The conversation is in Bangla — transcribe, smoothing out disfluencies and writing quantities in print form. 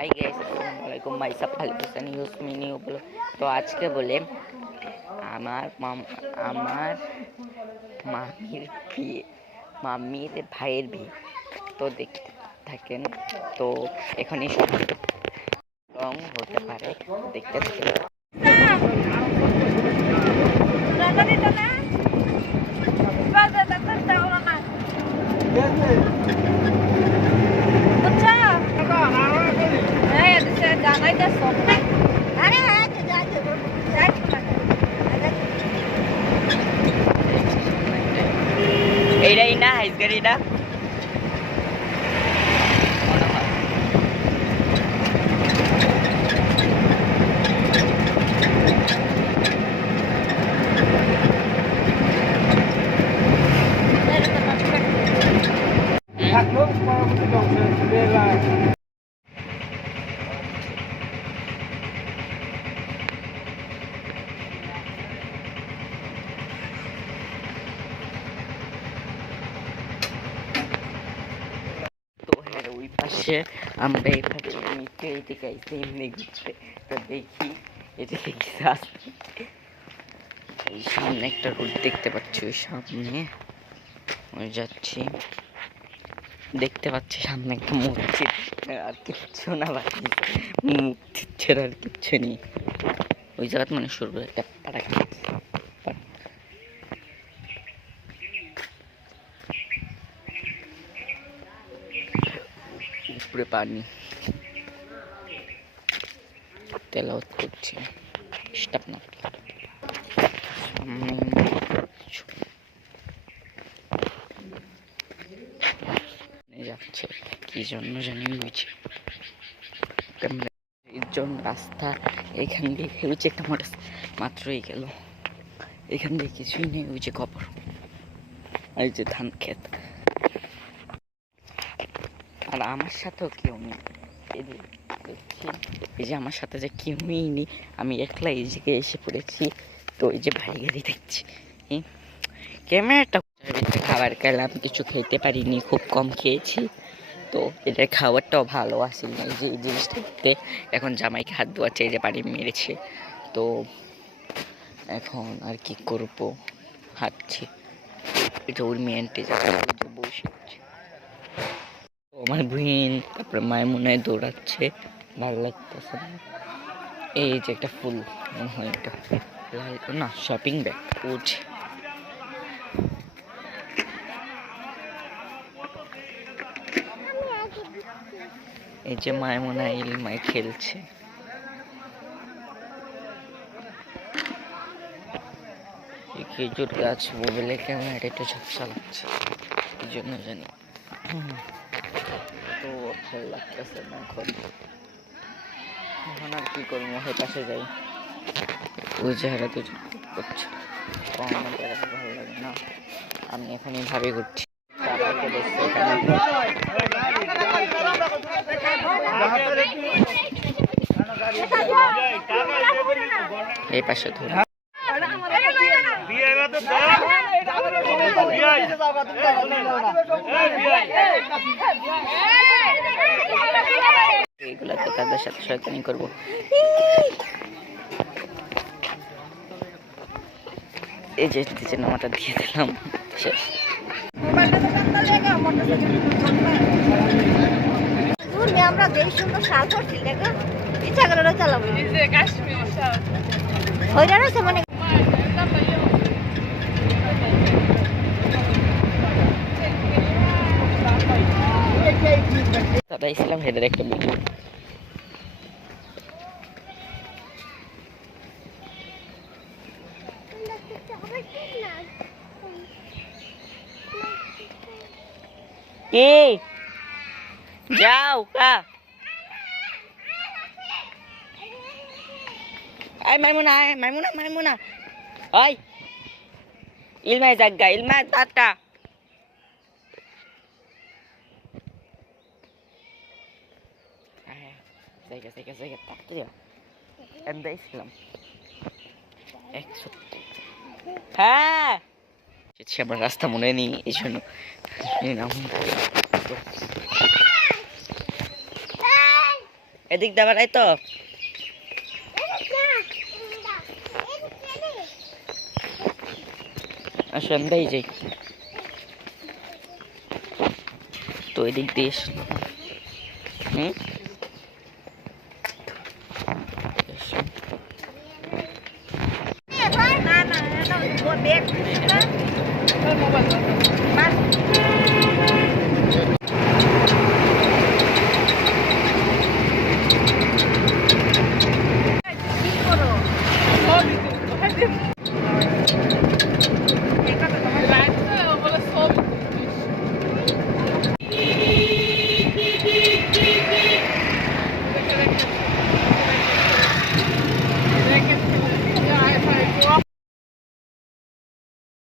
হাই গাইস, আসসালামু আলাইকুম। মাইসাব খালিদ ইউসমি নিউ ব্লগ। তো আজকে বলে আমার মামির বিয়ে, মামির ভাইয়ের বিয়ে। তো দেখতে থাকেন। তো এখনই রং হতে পারে, দেখতে থাকেন। এইটাই না হাইস গাড়িটা। ওই পাশে আমরা এই পাশে নিচে এইদিকে আইসি এমনি ঘুরতে। তো দেখি এটা দেখি এই সামনে একটা রোড দেখতে পাচ্ছি, ওই সামনে ওই যাচ্ছি, দেখতে পাচ্ছি সামনে একটা মসজিদ, আর কিচ্ছু না বাকি, মসজিদ ছাড়া আর কিচ্ছু নেই। ওই জায়গাতে মানে শুরু একটা পাটাকা উপরে পানি তেলাওয়াত করছে। স্টপ না, যাচ্ছে কি জন্য জানি হয়েছে একজন রাস্তা এখান দিয়ে হয়েছে একটা মোটর মাত্রই গেল, এখান দিয়ে কিছুই নেই, ওই যে কবর, এই যে ধান ক্ষেত, আর আমার সাথেও কেউ নেই। এই যে আমার সাথে যে কেউই নেই, আমি একলা এই জায়গায় এসে পড়েছি। তো এই যে ভাই গাড়ি দেখছি, ক্যামেরাটা খাবার খেলাম, কিছু খেতে পারিনি, খুব কম খেয়েছি। তো এটার খাবারটাও ভালো আসেনি, এই যে এই জিনিসটা দেখতে। এখন জামাইকে হাত ধোয়াচ্ছে, এই যে পানি মেরেছে। তো এখন আর কি করব, হাঁটছি। এটা ওর মেয়েন্টে যাচ্ছে, বসে আমার বোন, তারপরে মায়ের মনে হয় দৌড়াচ্ছে, ভালো লাগতেছে না। এই যে একটা ফুল মনে হয় এটা না, শপিং ব্যাগ উঠছে। এই যে মায়ের মনে হয় ইলমায় খেলছে। খেজুর গাছ মোবাইলে ক্যামেরাটা একটু ঝাপসা লাগছে, এই জন্য জানি। তো ভালো লাগতেছে না এখন আর কি করবো, ওই পাশে যাই, ওই চেহারা তো করছে, আমার ভালো লাগে না। আমি এখানে ভাবে ঘুরছি, এই পাশে ধরে এইগুলাতে তাদের সাথে শয়তানি করবো। এই যে নামাটা দিয়ে দিলাম, শেষ। আমরা দেশ সুন্দর শাল করছি, দেখো ইচ্ছা করে চালাবো মানে দাদা ইসলাম হেদের একটা ভিডিও। যাও কা মাইমুনা ওই ইলমাই জাগা, ইলমাই তাতা জায়গা তাতে এমদাই ছিলাম 100। হ্যাঁ আমার রাস্তা মনে নেই, এই জন্য এদিক দিয়ে বাড়াই তো আসেন দেই যাই তো এদিক দিয়ে হুম